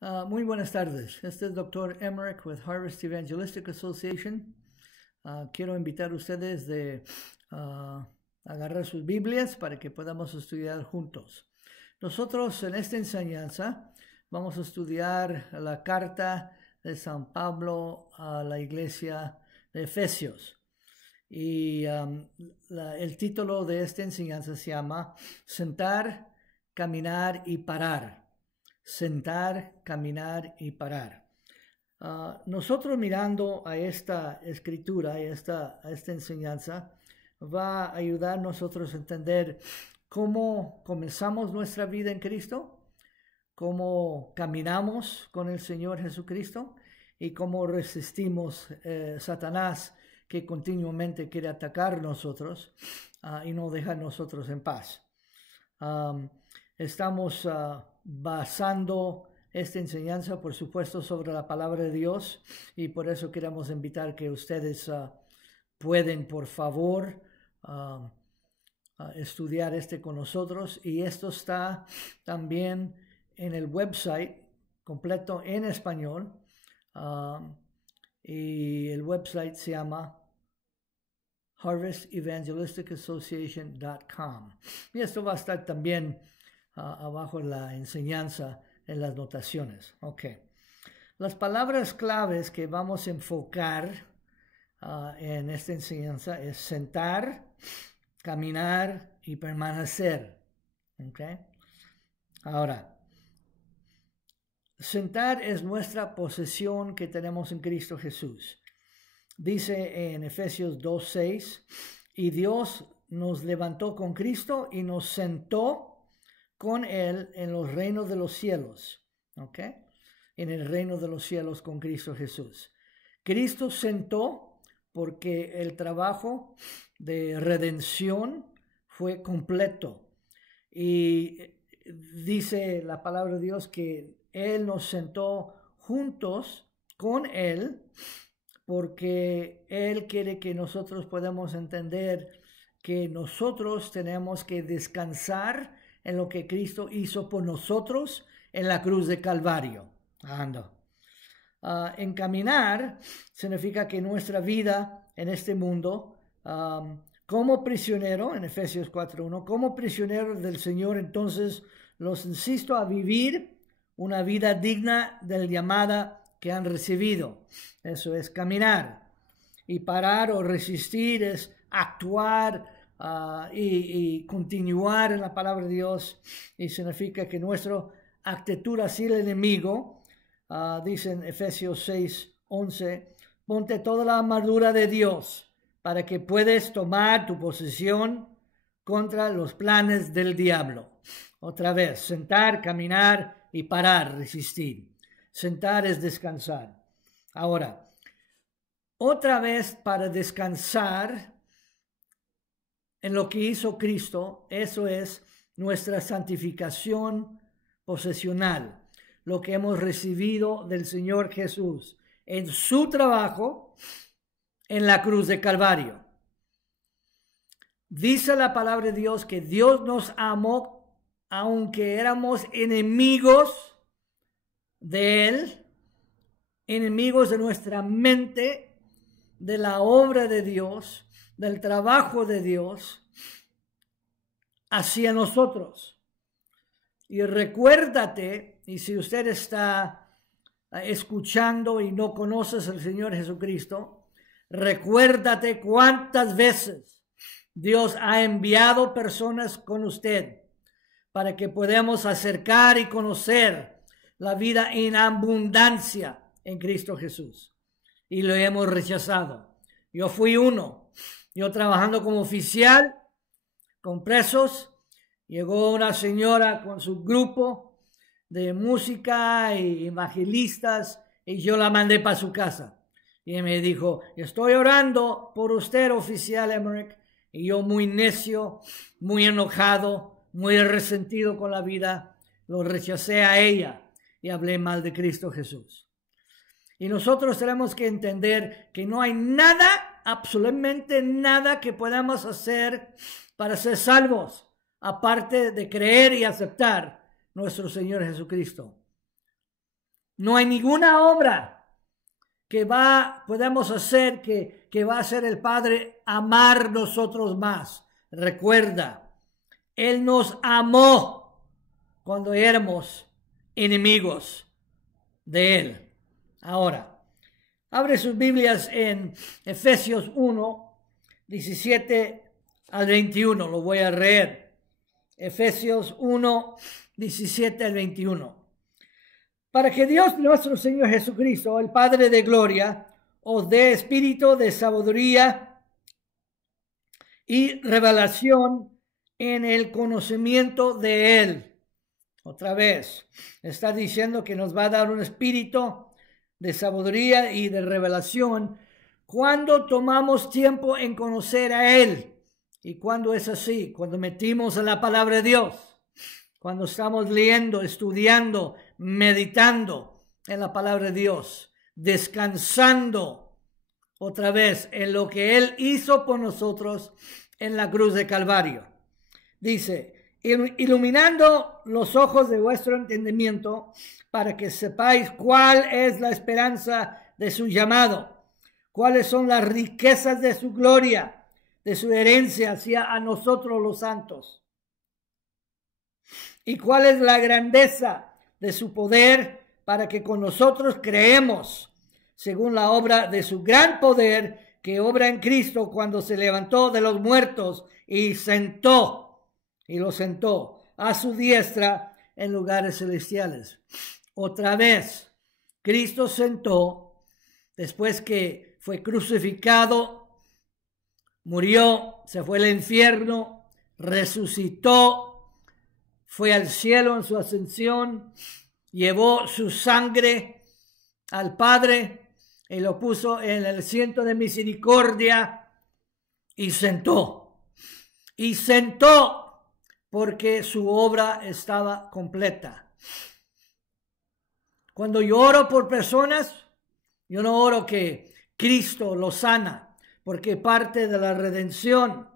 Muy buenas tardes. Este es Dr. Emmerich with Harvest Evangelistic Association. Quiero invitar a ustedes de agarrar sus Biblias para que podamos estudiar juntos. Nosotros en esta enseñanza vamos a estudiar la carta de San Pablo a la iglesia de Efesios. Y el título de esta enseñanza se llama Sentar, Caminar y Parar. Sentar, caminar y parar. Nosotros mirando a esta escritura, a esta enseñanza, va a ayudar a nosotros a entender cómo comenzamos nuestra vida en Cristo, cómo caminamos con el Señor Jesucristo y cómo resistimos Satanás, que continuamente quiere atacar nosotros y no dejar nosotros en paz. Estamos basando esta enseñanza, por supuesto, sobre la palabra de Dios, y por eso queremos invitar que ustedes pueden, por favor, estudiar con nosotros. Y esto está también en el website completo en español, y el website se llama harvestevangelisticassociation.com, y esto va a estar también abajo en la enseñanza, en las notaciones. Ok. Las palabras claves que vamos a enfocar en esta enseñanza es sentar, caminar y permanecer. Ok. Ahora, sentar es nuestra posesión que tenemos en Cristo Jesús. Dice en Efesios 2:6, y Dios nos levantó con Cristo y nos sentó con Él en los reinos de los cielos. ¿Ok? En el reino de los cielos con Cristo Jesús. Cristo sentó porque el trabajo de redención fue completo. Y dice la palabra de Dios que Él nos sentó juntos con Él, porque Él quiere que nosotros podamos entender que nosotros tenemos que descansar en lo que Cristo hizo por nosotros en la cruz de Calvario. Encaminar significa que nuestra vida en este mundo, como prisionero, en Efesios 4:1, como prisionero del Señor, entonces los insisto a vivir una vida digna de la llamada que han recibido. Eso es caminar. Y parar o resistir es actuar y continuar en la palabra de Dios, y significa que nuestra actitud hacia el enemigo, dice en Efesios 6:11, ponte toda la armadura de Dios para que puedas tomar tu posesión contra los planes del diablo. Otra vez, sentar, caminar y parar, resistir. Sentar es descansar. Ahora, otra vez para descansar en lo que hizo Cristo, eso es nuestra santificación posesional, lo que hemos recibido del Señor Jesús en su trabajo en la cruz de Calvario. Dice la palabra de Dios que Dios nos amó aunque éramos enemigos de Él, enemigos de nuestra mente, de la obra de Dios, del trabajo de Dios hacia nosotros. Y recuérdate, y si usted está escuchando y no conoces al Señor Jesucristo, recuérdate cuántas veces Dios ha enviado personas con usted para que podamos acercar y conocer la vida en abundancia en Cristo Jesús. Y lo hemos rechazado. Yo fui uno. Yo trabajando como oficial con presos, llegó una señora con su grupo de música y evangelistas, y yo la mandé para su casa. Y me dijo, estoy orando por usted, oficial Emmerich. Y yo, muy necio, muy enojado, muy resentido con la vida, lo rechacé a ella y hablé mal de Cristo Jesús. Y nosotros tenemos que entender que no hay nada, absolutamente nada que podamos hacer para ser salvos, aparte de creer y aceptar nuestro Señor Jesucristo. No hay ninguna obra que podemos hacer que va a hacer el Padre amar nosotros más. Recuerda, Él nos amó cuando éramos enemigos de Él. Ahora, abre sus Biblias en Efesios 1, 17 al 21. Lo voy a leer. Efesios 1, 17 al 21. Para que Dios nuestro Señor Jesucristo, el Padre de gloria, os dé espíritu de sabiduría y revelación en el conocimiento de Él. Otra vez, está diciendo que nos va a dar un espíritu de sabiduría y de revelación cuando tomamos tiempo en conocer a Él. Y cuando es así, cuando metimos en la palabra de Dios, cuando estamos leyendo, estudiando, meditando en la palabra de Dios, descansando otra vez en lo que Él hizo por nosotros en la cruz de Calvario. Dice, iluminando los ojos de vuestro entendimiento para que sepáis cuál es la esperanza de su llamado, cuáles son las riquezas de su gloria, de su herencia hacia a nosotros los santos. ¿Y cuál es la grandeza de su poder para que con nosotros creemos, según la obra de su gran poder que obra en Cristo cuando se levantó de los muertos y lo sentó a su diestra en lugares celestiales? Otra vez, Cristo sentó después que fue crucificado, murió, se fue al infierno, resucitó, fue al cielo en su ascensión, llevó su sangre al Padre y lo puso en el asiento de misericordia y sentó. Y sentó porque su obra estaba completa. Cuando yo oro por personas, yo no oro que Cristo lo sana, porque parte de la redención,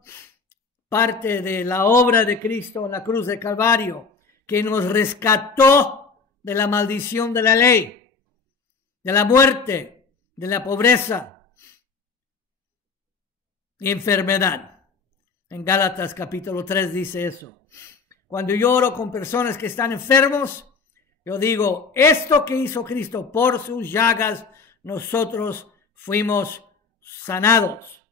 parte de la obra de Cristo en la cruz de Calvario, que nos rescató de la maldición de la ley, de la muerte, de la pobreza y enfermedad. En Gálatas capítulo 3 dice eso. Cuando yo oro con personas que están enfermos, yo digo, esto que hizo Cristo por sus llagas, nosotros fuimos sanados.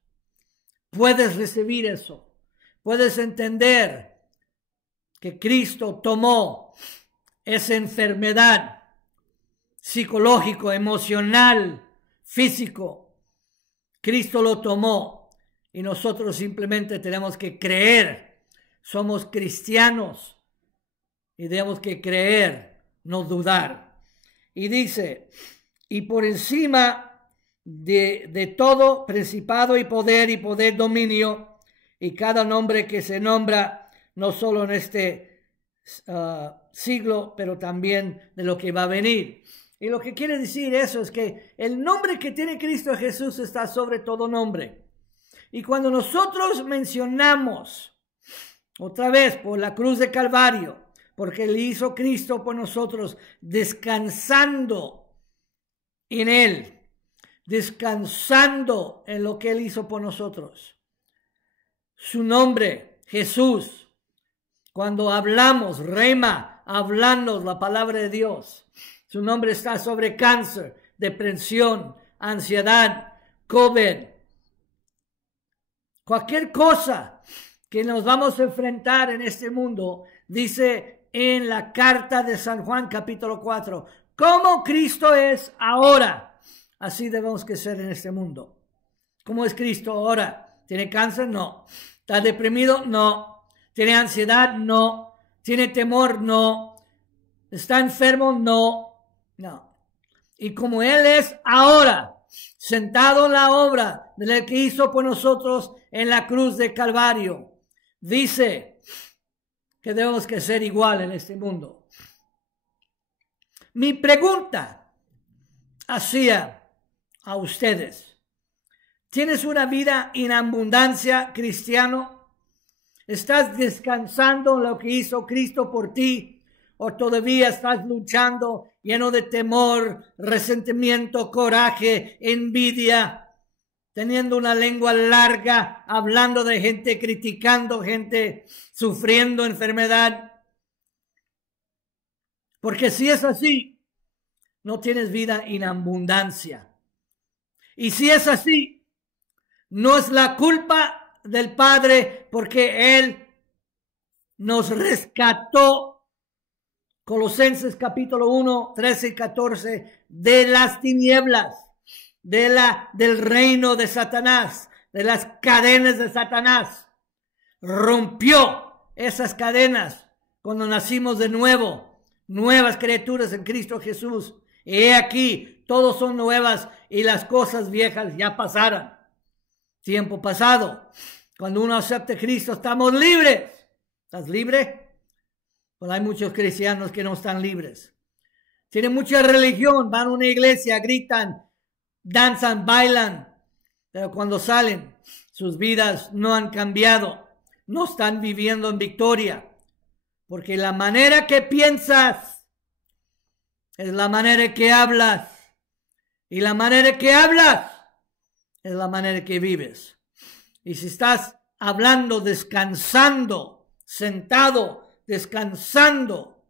Puedes recibir eso. Puedes entender que Cristo tomó esa enfermedad psicológico, emocional, físico. Cristo lo tomó y nosotros simplemente tenemos que creer. Somos cristianos y tenemos que creer, no dudar. Y dice, y por encima de todo principado y poder dominio, y cada nombre que se nombra, no solo en este siglo, pero también de lo que va a venir. Y lo que quiere decir eso es que el nombre que tiene Cristo Jesús está sobre todo nombre. Y cuando nosotros mencionamos, otra vez, por la cruz de Calvario, porque le hizo Cristo por nosotros, descansando en Él, descansando en lo que Él hizo por nosotros. Su nombre, Jesús, cuando hablamos, rema, hablando la palabra de Dios, su nombre está sobre cáncer, depresión, ansiedad, COVID, cualquier cosa que nos vamos a enfrentar en este mundo, dice en la carta de San Juan capítulo 4, como Cristo es ahora, así debemos que ser en este mundo. ¿Cómo es Cristo ahora? ¿Tiene cáncer? No. ¿Está deprimido? No. ¿Tiene ansiedad? No. ¿Tiene temor? No. ¿Está enfermo? No. No. Y como Él es ahora, sentado en la obra de la que hizo por nosotros en la cruz de Calvario, dice que debemos que ser igual en este mundo. Mi pregunta hacía a ustedes: ¿tienes una vida en abundancia, cristiano? ¿Estás descansando en lo que hizo Cristo por ti? o todavía estás luchando lleno de temor, resentimiento, coraje, envidia, teniendo una lengua larga, hablando de gente, criticando gente, sufriendo enfermedad. Porque si es así, no tienes vida en abundancia. Y si es así, no es la culpa del Padre, porque Él nos rescató. Colosenses capítulo 1, 13 y 14, de las tinieblas, del reino de Satanás, de las cadenas de Satanás. Rompió esas cadenas cuando nacimos de nuevo, nuevas criaturas en Cristo Jesús. Y he aquí, todos son nuevas y las cosas viejas ya pasaron. Tiempo pasado. Cuando uno acepta a Cristo, estamos libres. ¿Estás libre? Pues hay muchos cristianos que no están libres. Tienen mucha religión, van a una iglesia, gritan, danzan, bailan, pero cuando salen, sus vidas no han cambiado, no están viviendo en victoria, porque la manera que piensas es la manera que hablas, y la manera que hablas es la manera que vives. Y si estás hablando, descansando, sentado, descansando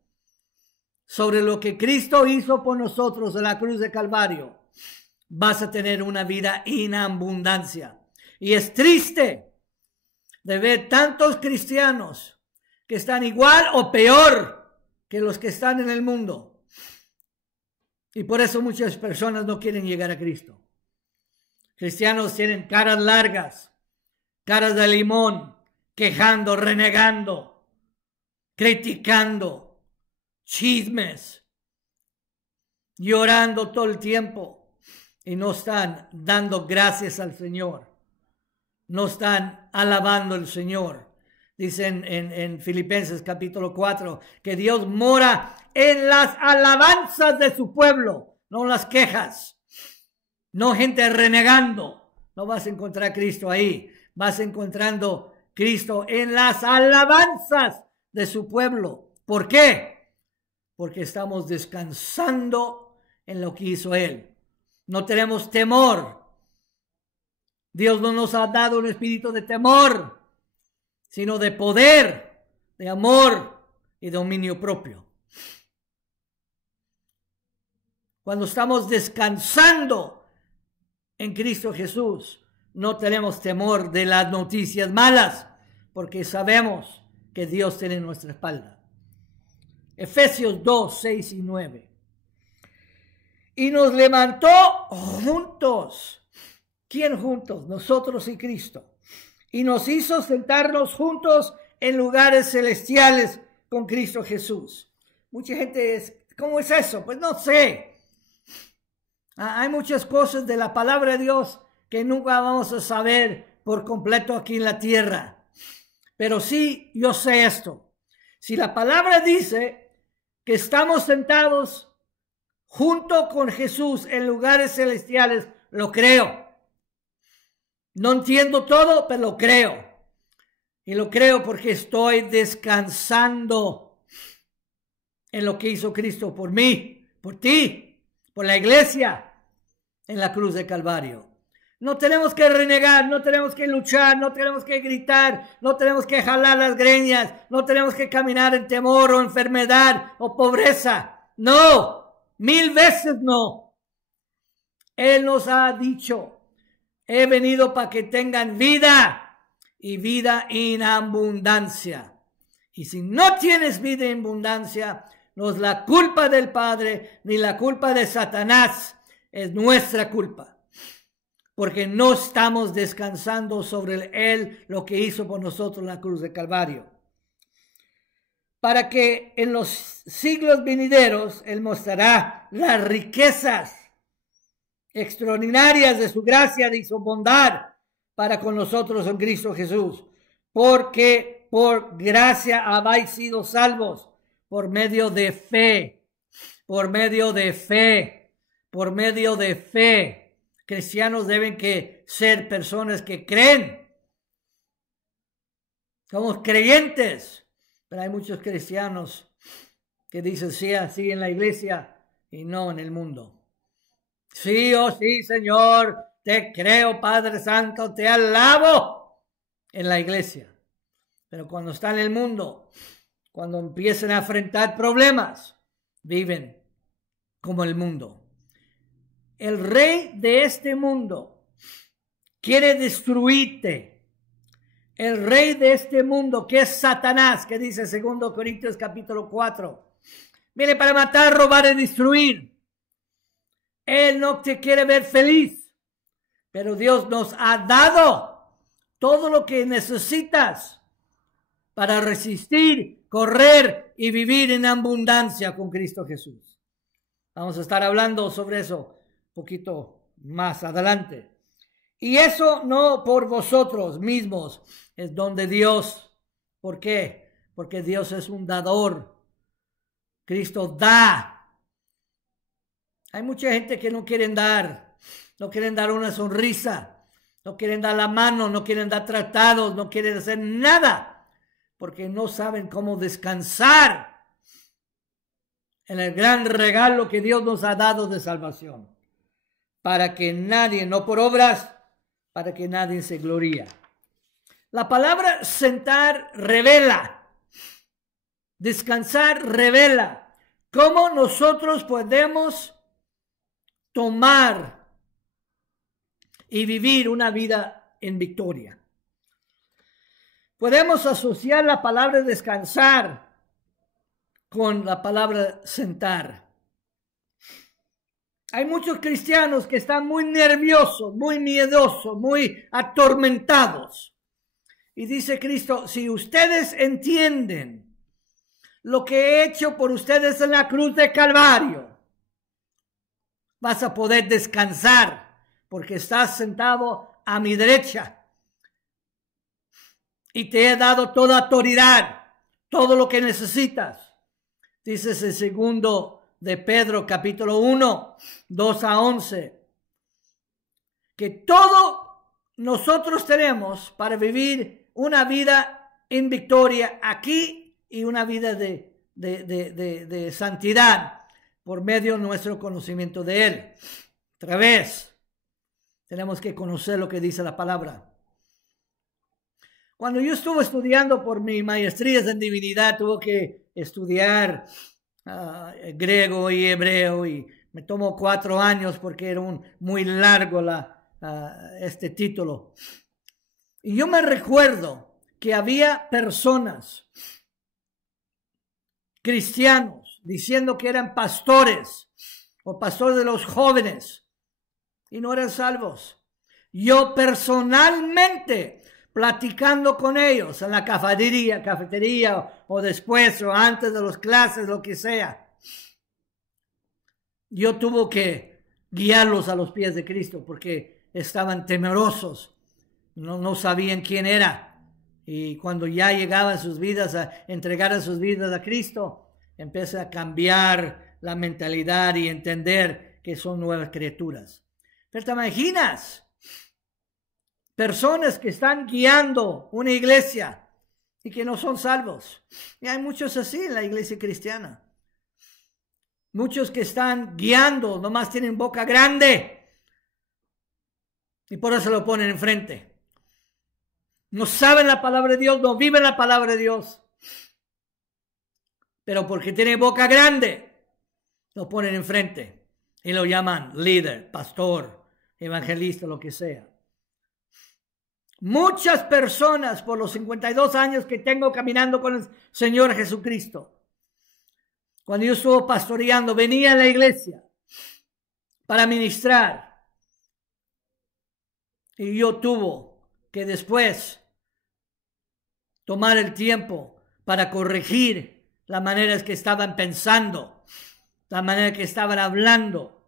sobre lo que Cristo hizo por nosotros en la cruz de Calvario, vas a tener una vida en abundancia. Y es triste de ver tantos cristianos que están igual o peor que los que están en el mundo. Y por eso muchas personas no quieren llegar a Cristo. Cristianos tienen caras largas, caras de limón, quejando, renegando, criticando, chismes, llorando todo el tiempo y no están dando gracias al Señor, no están alabando al Señor. Dicen en Filipenses capítulo 4 que Dios mora en las alabanzas de su pueblo, no en las quejas, no gente renegando. No vas a encontrar a Cristo ahí, vas encontrando Cristo en las alabanzas de su pueblo. ¿Por qué? Porque estamos descansando en lo que hizo Él. No tenemos temor. Dios no nos ha dado un espíritu de temor, sino de poder, de amor y dominio propio. Cuando estamos descansando en Cristo Jesús, no tenemos temor de las noticias malas, porque sabemos que Dios tiene en nuestra espalda. Efesios 2, 6 y 9. Y nos levantó juntos. ¿Quién juntos? Nosotros y Cristo. Y nos hizo sentarnos juntos en lugares celestiales con Cristo Jesús. Mucha gente es, ¿cómo es eso? Pues no sé. Hay muchas cosas de la palabra de Dios que nunca vamos a saber por completo aquí en la tierra. Pero sí, yo sé esto. Si la palabra dice que estamos sentados junto con Jesús en lugares celestiales, lo creo. No entiendo todo, pero lo creo. Y lo creo porque estoy descansando en lo que hizo Cristo por mí, por ti, por la iglesia en la cruz de Calvario. No tenemos que renegar, no tenemos que luchar, no tenemos que gritar, no tenemos que jalar las greñas, no tenemos que caminar en temor o enfermedad o pobreza. No, 1000 veces no. Él nos ha dicho, he venido para que tengan vida y vida en abundancia. Y si no tienes vida en abundancia, no es la culpa del Padre ni la culpa de Satanás, es nuestra culpa. Porque no estamos descansando sobre Él lo que hizo por nosotros en la cruz de Calvario. Para que en los siglos venideros Él mostrará las riquezas extraordinarias de su gracia, de su bondad para con nosotros en Cristo Jesús. Porque por gracia habéis sido salvos por medio de fe, por medio de fe, por medio de fe. Cristianos deben que ser personas que creen. Somos creyentes, pero hay muchos cristianos que dice sí, así en la iglesia y no en el mundo. Sí, oh sí, Señor, te creo, Padre Santo, te alabo en la iglesia. Pero cuando está en el mundo, cuando empiezan a enfrentar problemas, viven como el mundo. El rey de este mundo quiere destruirte. El rey de este mundo, que es Satanás, que dice 2 Corintios capítulo 4, viene para matar, robar y destruir. Él no te quiere ver feliz, pero Dios nos ha dado todo lo que necesitas para resistir, correr y vivir en abundancia con Cristo Jesús. Vamos a estar hablando sobre eso un poquito más adelante. Y eso no por vosotros mismos, es don de Dios. ¿Por qué? Porque Dios es un dador. Cristo da. Hay mucha gente que no quieren dar, no quieren dar una sonrisa, no quieren dar la mano, no quieren dar tratados, no quieren hacer nada, porque no saben cómo descansar en el gran regalo que Dios nos ha dado de salvación, para que nadie, no por obras, para que nadie se gloría. La palabra sentar revela, descansar revela cómo nosotros podemos tomar y vivir una vida en victoria. Podemos asociar la palabra descansar con la palabra sentar. Hay muchos cristianos que están muy nerviosos, muy miedosos, muy atormentados. Y dice Cristo, si ustedes entienden lo que he hecho por ustedes en la cruz de Calvario, vas a poder descansar porque estás sentado a mi derecha. Y te he dado toda autoridad, todo lo que necesitas. Dices en 2 de Pedro, capítulo 1, 2 a 11, que todo nosotros tenemos para vivir una vida en victoria aquí y una vida de santidad por medio de nuestro conocimiento de Él. Otra vez, tenemos que conocer lo que dice la palabra. Cuando yo estuve estudiando por mi maestría en divinidad, tuve que estudiar griego y hebreo y me tomó 4 años porque era muy largo este título. Y yo me recuerdo que había personas, cristianos, diciendo que eran pastores o pastores de los jóvenes y no eran salvos. Yo personalmente, platicando con ellos en la cafetería o después o antes de las clases, lo que sea, yo tuve que guiarlos a los pies de Cristo porque estaban temerosos, no sabían quién era. Y cuando ya llegaban sus vidas a entregar sus vidas a Cristo, empieza a cambiar la mentalidad y entender que son nuevas criaturas. Pero te imaginas personas que están guiando una iglesia y que no son salvos. Y hay muchos así en la iglesia cristiana. Muchos que están guiando, nomás tienen boca grande y por eso lo ponen enfrente. No saben la palabra de Dios, no viven la palabra de Dios. Pero porque tienen boca grande, lo ponen enfrente y lo llaman líder, pastor, evangelista, lo que sea. Muchas personas por los 52 años que tengo caminando con el Señor Jesucristo, cuando yo estuve pastoreando, venía a la iglesia para ministrar y yo tuve que después tomar el tiempo para corregir la manera en que estaban pensando, la manera en que estaban hablando.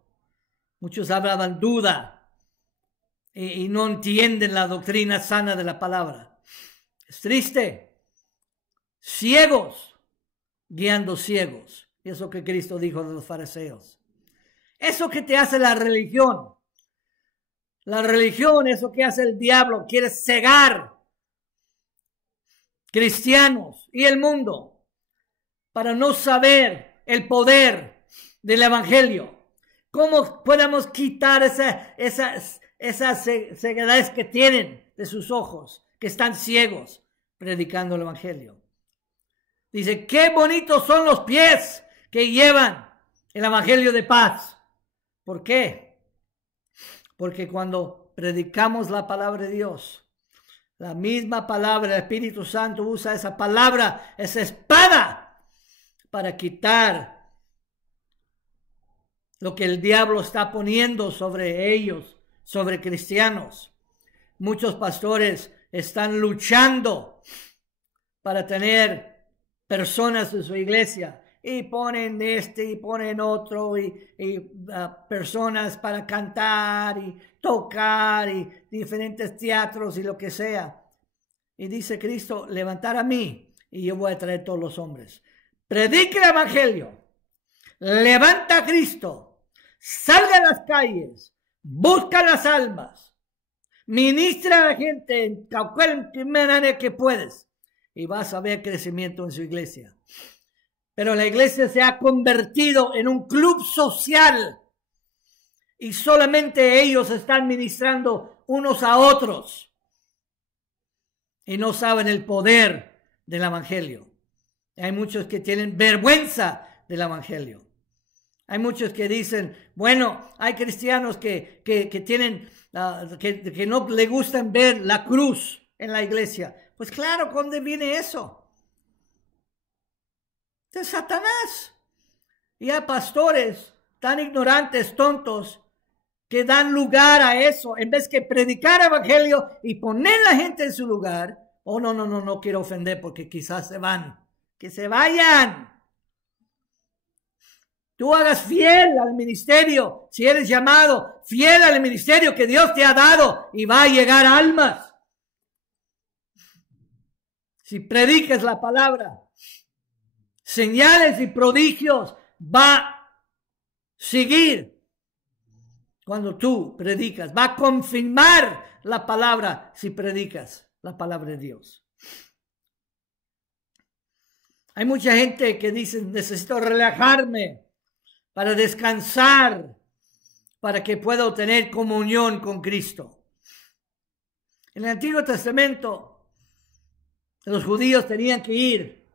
Muchos hablaban duda y no entienden la doctrina sana de la palabra. Es triste. Ciegos guiando ciegos. Eso que Cristo dijo de los fariseos. Eso que te hace la religión. La religión, eso que hace el diablo, quiere cegar cristianos y el mundo para no saber el poder del evangelio. ¿Cómo podemos quitar esas ceguedades que tienen de sus ojos, que están ciegos predicando el evangelio? Dice, qué bonitos son los pies que llevan el evangelio de paz. ¿Por qué? Porque cuando predicamos la palabra de Dios, la misma palabra, el Espíritu Santo usa esa palabra, esa espada, para quitar lo que el diablo está poniendo sobre ellos, sobre cristianos. Muchos pastores están luchando para tener personas en su iglesia y ponen y ponen otro y personas para cantar y tocar y diferentes teatros y lo que sea. Y dice Cristo, levantar a mí y yo voy a traer todos los hombres. Predique el evangelio. Levanta a Cristo, salga a las calles, busca las almas, ministra a la gente en cualquier manera que puedes y vas a ver crecimiento en su iglesia. Pero la iglesia se ha convertido en un club social y solamente ellos están ministrando unos a otros y no saben el poder del evangelio. Hay muchos que tienen vergüenza del evangelio. Hay muchos que dicen, bueno, hay cristianos que tienen, que no le gustan ver la cruz en la iglesia. Pues claro, ¿dónde viene eso? De Satanás. Y hay pastores tan ignorantes, tontos, que dan lugar a eso. En vez que predicar evangelio y poner a la gente en su lugar. Oh, no quiero ofender porque quizás se van. Que se vayan. Tú hagas fiel al ministerio, si eres llamado, fiel al ministerio que Dios te ha dado y va a llegar almas. Si predicas la palabra, señales y prodigios va a seguir cuando tú predicas. Va a confirmar la palabra si predicas la palabra de Dios. Hay mucha gente que dice, necesito relajarme para descansar, para que pueda tener comunión con Cristo. En el Antiguo Testamento, los judíos tenían que ir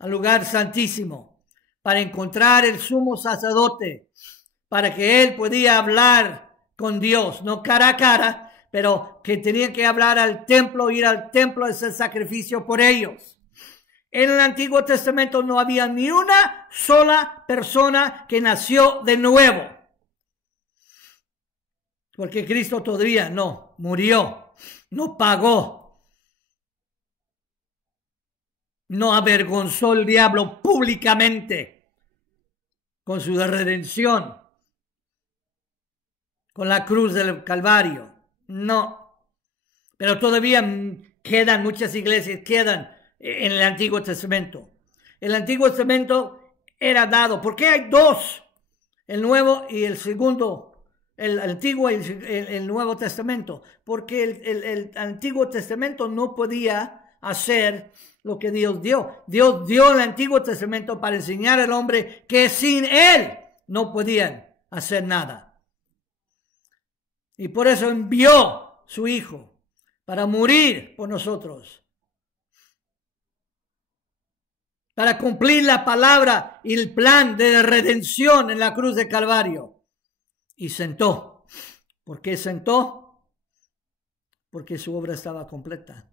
al lugar santísimo para encontrar el sumo sacerdote, para que él podía hablar con Dios, no cara a cara, pero que tenían que hablar al templo, ir al templo, hacer sacrificio por ellos. En el Antiguo Testamento no había ni una sola persona que nació de nuevo. Porque Cristo todavía no murió, no pagó, no avergonzó al diablo públicamente con su redención, con la cruz del Calvario. No. Pero todavía quedan muchas iglesias, quedan en el Antiguo Testamento. El Antiguo Testamento era dado. ¿Por qué hay dos? El Nuevo y el segundo, el Antiguo y el Nuevo Testamento. Porque el Antiguo Testamento no podía hacer lo que Dios dio. Dios dio el Antiguo Testamento para enseñar al hombre que sin él no podían hacer nada. Y por eso envió su Hijo para morir por nosotros, para cumplir la palabra y el plan de redención en la cruz de Calvario. Y sentó. ¿Por qué sentó? Porque su obra estaba completa.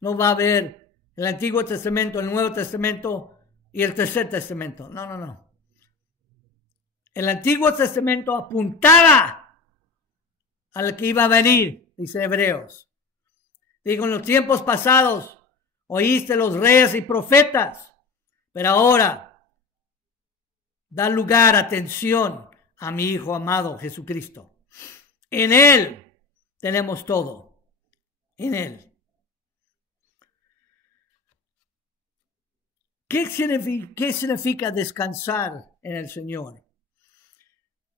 No va a haber el Antiguo Testamento, el Nuevo Testamento y el Tercer Testamento. No. El Antiguo Testamento apuntaba al que iba a venir, dice Hebreos. Digo, en los tiempos pasados oíste los reyes y profetas, pero ahora da lugar, atención a mi Hijo amado Jesucristo. En Él tenemos todo. En Él. ¿Qué significa descansar en el Señor?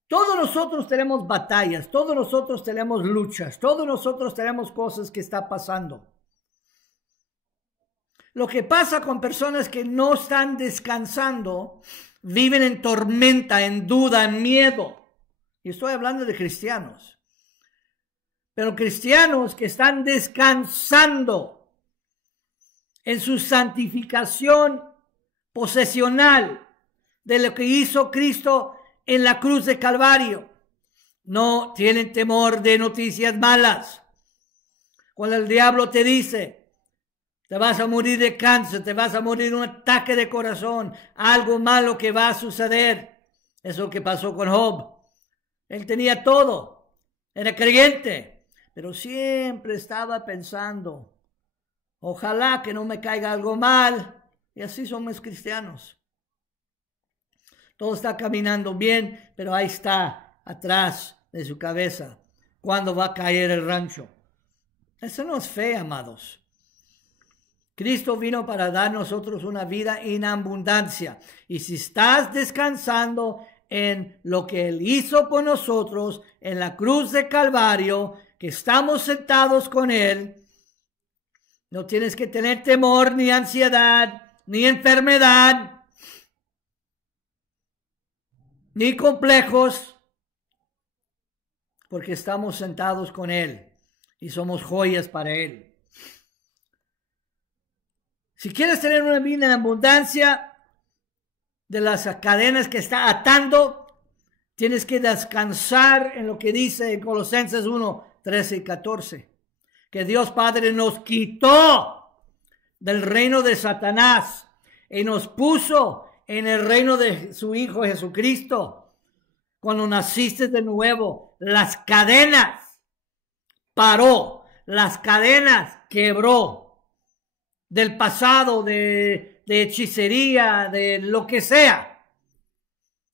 Todos nosotros tenemos batallas, todos nosotros tenemos luchas, todos nosotros tenemos cosas que están pasando. lo que pasa con personas que no están descansando, viven en tormenta, en duda, en miedo. Y estoy hablando de cristianos. Pero cristianos que están descansando en su santificación posesional de lo que hizo Cristo en la cruz de Calvario, no tienen temor de noticias malas. Cuando el diablo te dice, te vas a morir de cáncer, te vas a morir de un ataque de corazón, algo malo que va a suceder. Eso es lo que pasó con Job. Él tenía todo, era creyente, pero siempre estaba pensando, ojalá que no me caiga algo mal. Y así somos cristianos. Todo está caminando bien, pero ahí está, atrás de su cabeza, ¿cuándo va a caer el rancho? Eso no es fe, amados. Cristo vino para dar a nosotros una vida en abundancia. Y si estás descansando en lo que Él hizo por nosotros en la cruz de Calvario, que estamos sentados con Él, no tienes que tener temor, ni ansiedad, ni enfermedad, ni complejos, porque estamos sentados con Él y somos joyas para Él. Si quieres tener una vida en abundancia de las cadenas que está atando, tienes que descansar en lo que dice en Colosenses 1, 13 y 14, que Dios Padre nos quitó del reino de Satanás y nos puso en el reino de su Hijo Jesucristo. Cuando naciste de nuevo, las cadenas paró, las cadenas quebró del pasado, de hechicería, de lo que sea.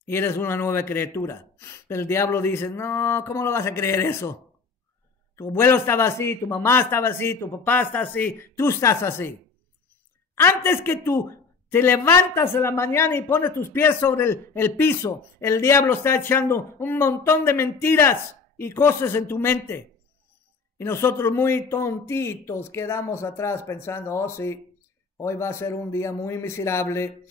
Y eres una nueva criatura. Pero el diablo dice, no, ¿cómo lo vas a creer eso? Tu abuelo estaba así, tu mamá estaba así, tu papá está así, tú estás así. Antes que tú te levantas en la mañana y pones tus pies sobre el piso, el diablo está echando un montón de mentiras y cosas en tu mente. Y nosotros muy tontitos quedamos atrás pensando, oh sí, hoy va a ser un día muy miserable,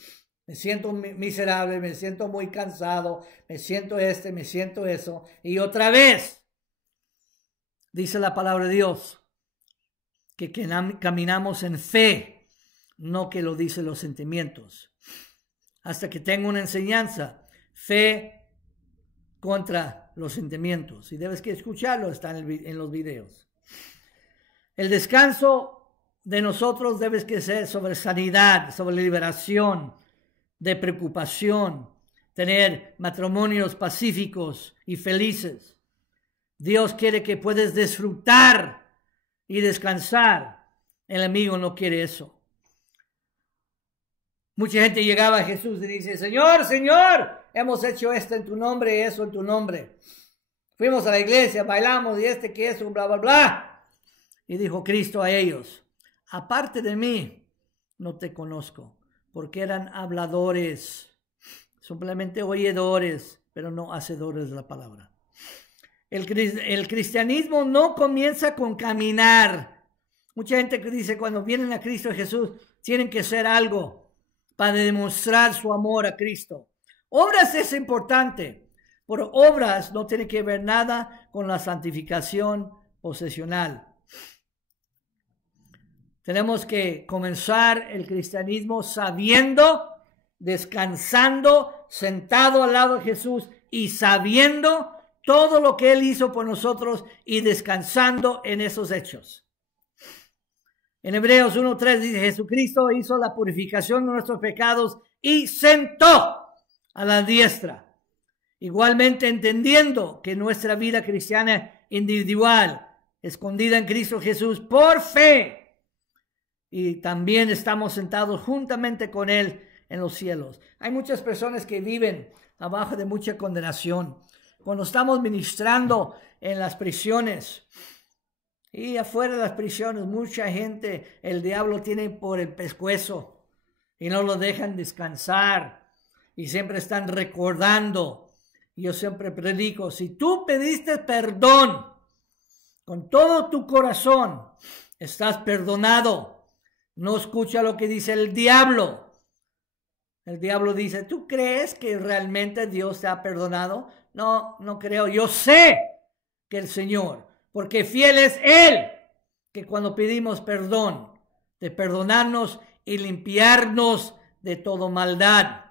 me siento miserable, me siento muy cansado, me siento me siento eso. Y otra vez, dice la palabra de Dios, que caminamos en fe, no que lo dicen los sentimientos. Hasta que tengo una enseñanza, fe contra los sentimientos. Y debes que escucharlo, está en los videos. El descanso de nosotros debe que ser sobre sanidad, sobre liberación de preocupación, tener matrimonios pacíficos y felices. Dios quiere que puedas disfrutar y descansar. El enemigo no quiere eso. Mucha gente llegaba a Jesús y dice, Señor, Señor, hemos hecho esto en tu nombre y eso en tu nombre. Fuimos a la iglesia, bailamos y que eso, bla, bla, bla. Y dijo Cristo a ellos, aparte de mí, no te conozco, porque eran habladores, simplemente oidores, pero no hacedores de la palabra. El cristianismo no comienza con caminar. Mucha gente que dice, cuando vienen a Cristo Jesús, tienen que hacer algo para demostrar su amor a Cristo. Obras es importante, pero obras no tienen que ver nada con la santificación posesional. Tenemos que comenzar el cristianismo sabiendo, descansando, sentado al lado de Jesús y sabiendo todo lo que Él hizo por nosotros y descansando en esos hechos. En Hebreos 1:3 dice, Jesucristo hizo la purificación de nuestros pecados y sentó a la diestra. Igualmente entendiendo que nuestra vida cristiana individual, escondida en Cristo Jesús por fe, y también estamos sentados juntamente con Él en los cielos. Hay muchas personas que viven abajo de mucha condenación. Cuando estamos ministrando en las prisiones y afuera de las prisiones, mucha gente, el diablo tiene por el pescuezo y no lo dejan descansar y siempre están recordando. Yo siempre predico, si tú pediste perdón con todo tu corazón, estás perdonado. No escucha lo que dice el diablo. El diablo dice, ¿tú crees que realmente Dios te ha perdonado? No, no creo. Yo sé que el Señor, porque fiel es Él, que cuando pedimos perdón, de perdonarnos y limpiarnos de toda maldad,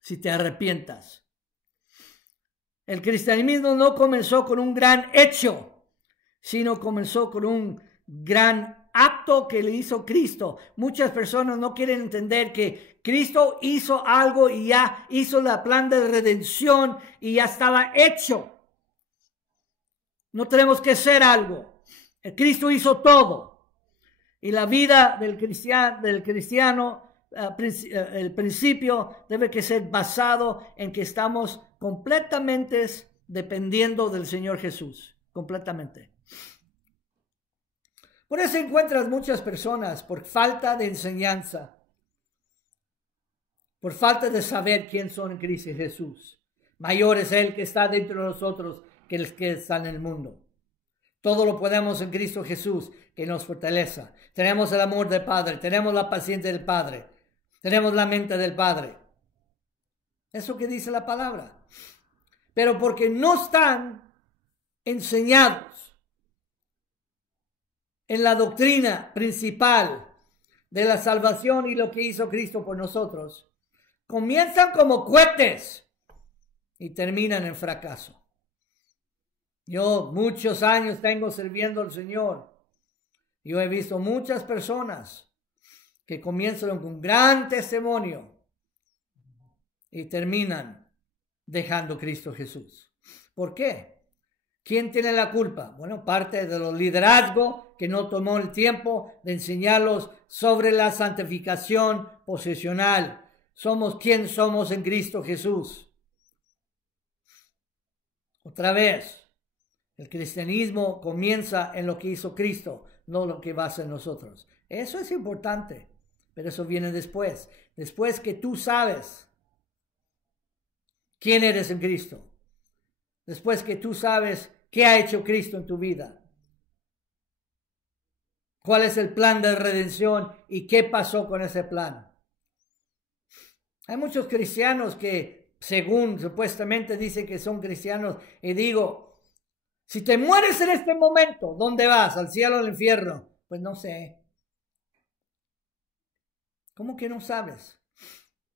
si te arrepientas. El cristianismo no comenzó con un gran hecho, sino comenzó con un gran acto que le hizo Cristo. Muchas personas no quieren entender que Cristo hizo algo y ya hizo la plan de redención y ya estaba hecho. No tenemos que hacer algo. El Cristo hizo todo. Y la vida del cristiano, el principio debe que ser basado en que estamos completamente dependiendo del Señor Jesús. Completamente. Por eso encuentras muchas personas por falta de enseñanza, por falta de saber quién son en Cristo Jesús. Mayor es Él que está dentro de nosotros que el que está en el mundo. Todo lo podemos en Cristo Jesús, que nos fortalece. Tenemos el amor del Padre, tenemos la paciencia del Padre, tenemos la mente del Padre. Eso que dice la palabra. Pero porque no están enseñados en la doctrina principal de la salvación y lo que hizo Cristo por nosotros, comienzan como cohetes y terminan en fracaso. Yo muchos años tengo sirviendo al Señor. Yo he visto muchas personas que comienzan con gran testimonio y terminan dejando Cristo Jesús. ¿Por qué? ¿Quién tiene la culpa? Bueno, parte de los liderazgos que no tomó el tiempo de enseñarlos sobre la santificación posesional. Somos quien somos en Cristo Jesús. Otra vez. El cristianismo comienza en lo que hizo Cristo, no lo que va a hacer nosotros. Eso es importante, pero eso viene después. Después que tú sabes quién eres en Cristo. Después que tú sabes qué ha hecho Cristo en tu vida. ¿Cuál es el plan de redención y qué pasó con ese plan? Hay muchos cristianos que, según supuestamente dicen que son cristianos, y digo, si te mueres en este momento, ¿dónde vas? ¿Al cielo o al infierno? Pues no sé. ¿Cómo que no sabes?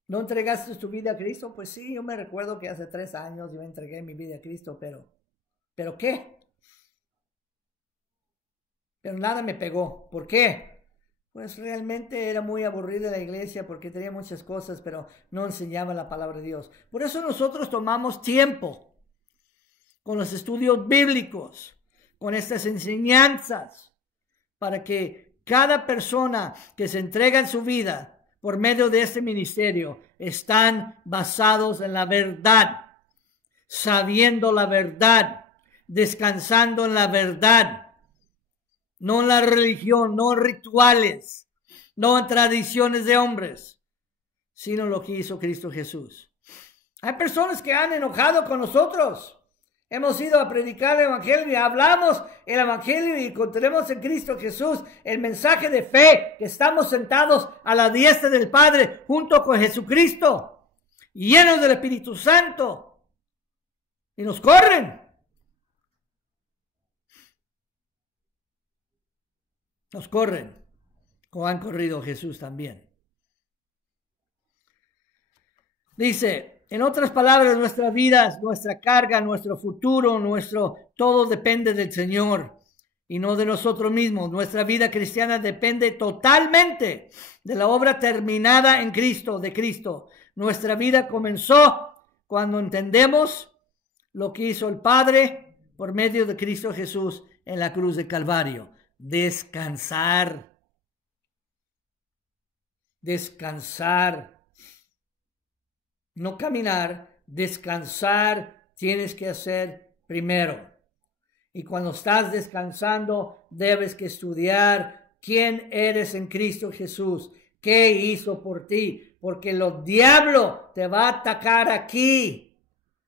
¿No entregaste tu vida a Cristo? Pues sí, yo me recuerdo que hace 3 años yo entregué mi vida a Cristo, ¿pero qué? Pero nada me pegó. ¿Por qué? Pues realmente era muy aburrida la iglesia porque tenía muchas cosas, pero no enseñaba la palabra de Dios. Por eso nosotros tomamos tiempo con los estudios bíblicos, con estas enseñanzas, para que cada persona que se entrega en su vida por medio de este ministerio están basados en la verdad, sabiendo la verdad, descansando en la verdad, no en la religión, no en rituales, no en tradiciones de hombres, sino lo que hizo Cristo Jesús. Hay personas que han enojado con nosotros. Hemos ido a predicar el evangelio y hablamos el evangelio y encontremos en Cristo Jesús el mensaje de fe, que estamos sentados a la diestra del Padre junto con Jesucristo, llenos del Espíritu Santo, y nos corren. Nos corren, como han corrido Jesús también. Dice, en otras palabras, nuestra vida, nuestra carga, nuestro futuro, todo depende del Señor y no de nosotros mismos. Nuestra vida cristiana depende totalmente de la obra terminada en Cristo, de Cristo. Nuestra vida comenzó cuando entendemos lo que hizo el Padre por medio de Cristo Jesús en la cruz de Calvario. Descansar. Descansar. No caminar, descansar tienes que hacer primero. Y cuando estás descansando, debes que estudiar quién eres en Cristo Jesús, qué hizo por ti, porque el diablo te va a atacar aquí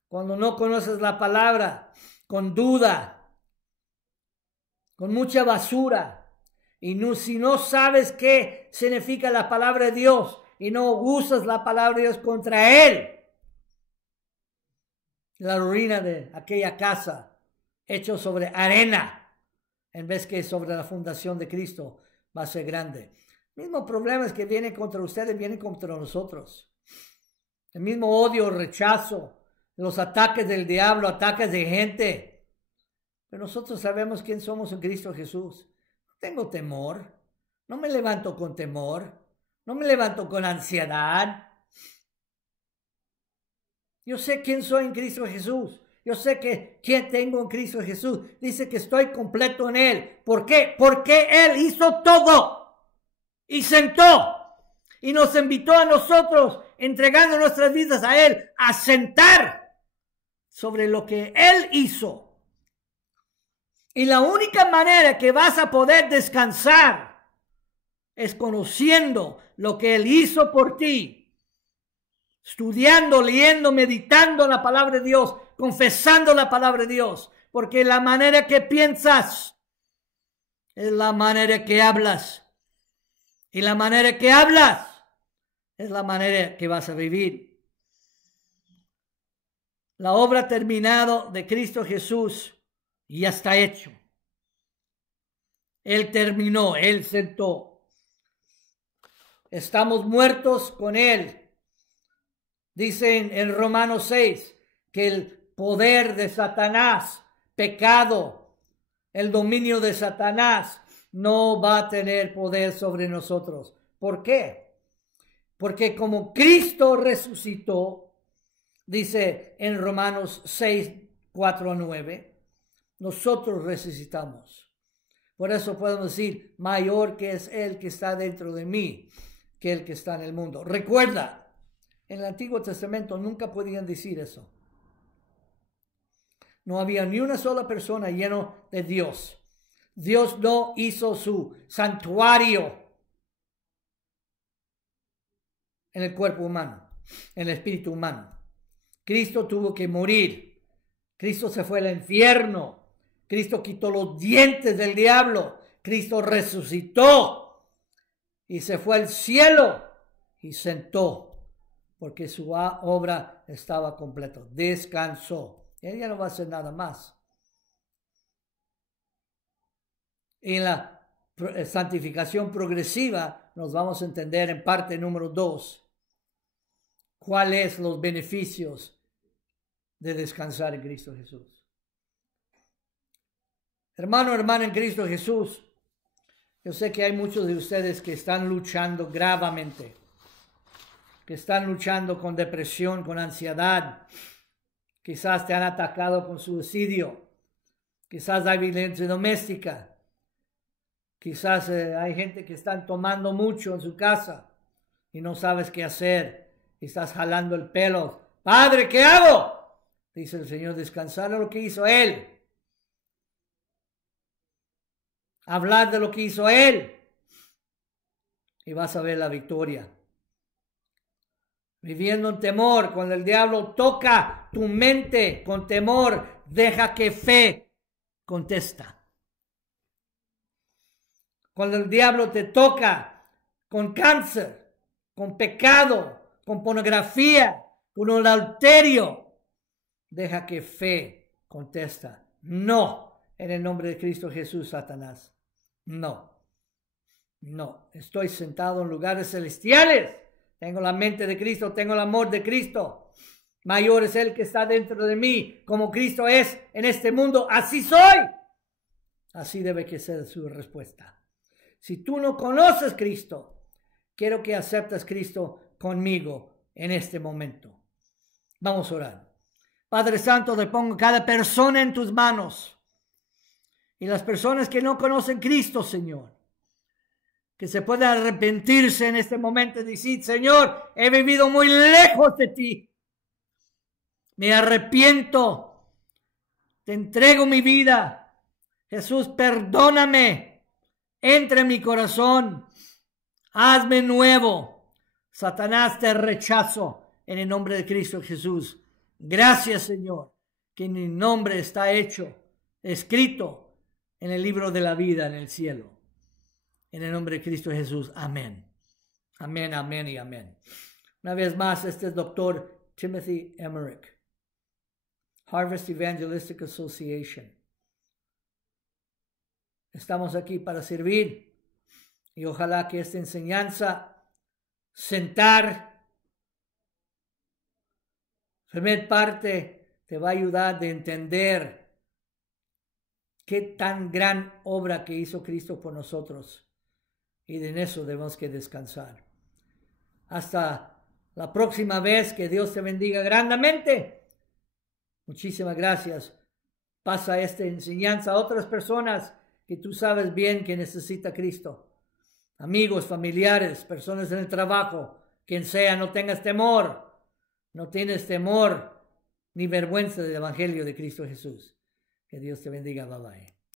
cuando no conoces la palabra, con duda, con mucha basura. Y no, si no sabes qué significa la palabra de Dios y no usas la palabra de Dios contra él, la ruina de aquella casa hecho sobre arena en vez que sobre la fundación de Cristo va a ser grande. El mismo problema es que viene contra ustedes, viene contra nosotros. El mismo odio, rechazo, los ataques del diablo, ataques de gente. Pero nosotros sabemos quién somos en Cristo Jesús. No tengo temor. No me levanto con temor. No me levanto con ansiedad. Yo sé quién soy en Cristo Jesús. Yo sé que quién tengo en Cristo Jesús. Dice que estoy completo en Él. ¿Por qué? Porque Él hizo todo. Y sentó. Y nos invitó a nosotros, entregando nuestras vidas a Él, a sentar sobre lo que Él hizo. Y la única manera que vas a poder descansar es conociendo lo que Él hizo por ti. Estudiando, leyendo, meditando la palabra de Dios, confesando la palabra de Dios. Porque la manera que piensas es la manera que hablas. Y la manera que hablas es la manera que vas a vivir. La obra terminada de Cristo Jesús ya está hecho. Él terminó, Él sentó. Estamos muertos con Él. Dicen en Romanos 6 que el poder de Satanás, pecado, el dominio de Satanás no va a tener poder sobre nosotros. ¿Por qué? Porque como Cristo resucitó, dice en Romanos 6, 4 a 9, nosotros resucitamos. Por eso podemos decir, mayor que es Él que está dentro de mí que el que está en el mundo. Recuerda, en el Antiguo Testamento nunca podían decir eso. No había ni una sola persona lleno de Dios. Dios no hizo su santuario en el cuerpo humano, en el espíritu humano. Cristo tuvo que morir. Cristo se fue al infierno. Cristo quitó los dientes del diablo. Cristo resucitó y se fue al cielo y sentó porque su obra estaba completa. Descansó. Él ya no va a hacer nada más. En la santificación progresiva nos vamos a entender en parte número 2 cuáles los beneficios de descansar en Cristo Jesús. Hermano, hermana en Cristo Jesús, yo sé que hay muchos de ustedes que están luchando gravemente, que están luchando con depresión, con ansiedad. Quizás te han atacado con suicidio. Quizás hay violencia doméstica. Quizás hay gente que están tomando mucho en su casa y no sabes qué hacer. Y estás jalando el pelo. Padre, ¿qué hago? Dice el Señor, descansar en lo que hizo Él. Hablar de lo que hizo Él. Y vas a ver la victoria. Viviendo en temor, cuando el diablo toca tu mente con temor, deja que fe contesta. Cuando el diablo te toca con cáncer, con pecado, con pornografía, con un adulterio, deja que fe contesta. No, en el nombre de Cristo Jesús, Satanás. No, no, estoy sentado en lugares celestiales. Tengo la mente de Cristo, tengo el amor de Cristo. Mayor es Él que está dentro de mí, como Cristo es en este mundo. Así soy. Así debe que ser su respuesta. Si tú no conoces Cristo, quiero que aceptes Cristo conmigo en este momento. Vamos a orar. Padre Santo, te pongo cada persona en tus manos. Y las personas que no conocen Cristo, Señor, que se puedan arrepentirse en este momento y decir, Señor, he vivido muy lejos de ti. Me arrepiento. Te entrego mi vida. Jesús, perdóname. Entra en mi corazón. Hazme nuevo. Satanás, te rechazo en el nombre de Cristo Jesús. Gracias, Señor, que mi nombre está hecho, escrito en el libro de la vida en el cielo. En el nombre de Cristo Jesús. Amén. Amén, amén y amén. Una vez más, este es Dr. Timothy Emmerich, Harvest Evangelistic Association. Estamos aquí para servir y ojalá que esta enseñanza, sentar, primer parte, te va a ayudar de entender qué tan gran obra que hizo Cristo por nosotros. Y en eso debemos que descansar. Hasta la próxima vez, que Dios te bendiga grandemente. Muchísimas gracias. Pasa esta enseñanza a otras personas que tú sabes bien que necesita Cristo. Amigos, familiares, personas en el trabajo, quien sea, no tengas temor. No tienes temor ni vergüenza del Evangelio de Cristo Jesús. Que Dios te bendiga. Bye bye.